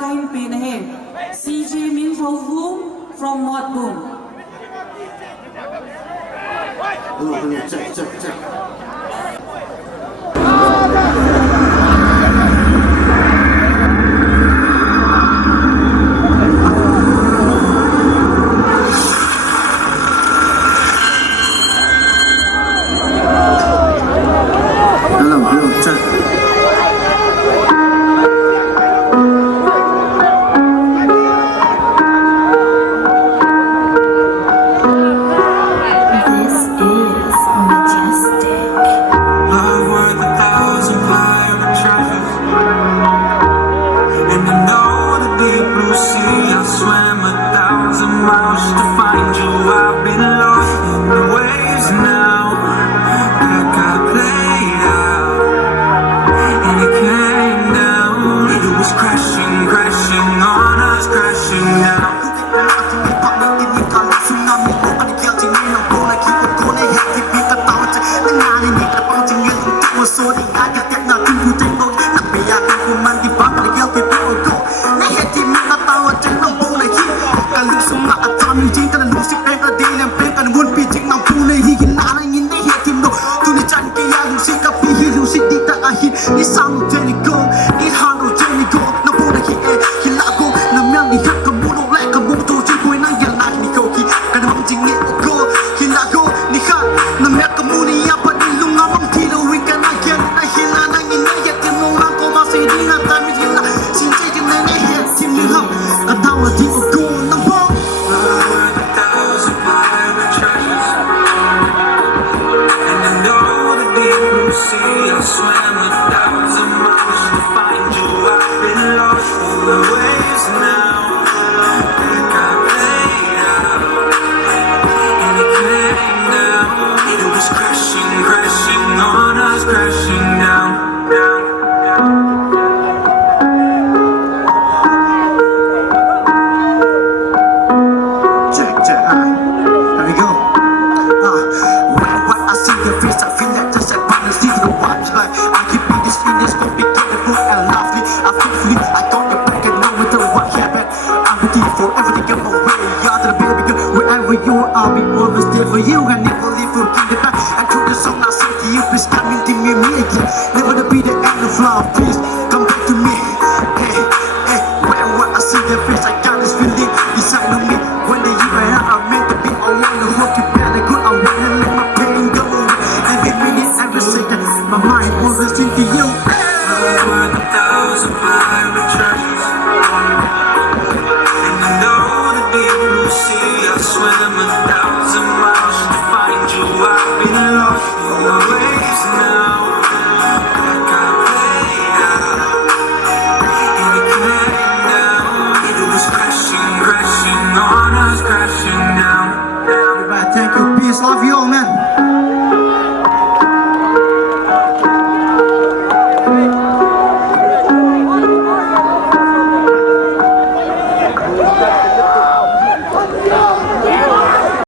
kain pinahe. CJ Minh Thâu Vu from Mot Boom. Check. Hello, check. This is majestic. Love worth 1,000 pirate treasures, and I know the deep blue sea. I swam 1,000 miles just to find you. I've been lost in the waves now, like I played out, and it came down. It was crashing on us, crashing down.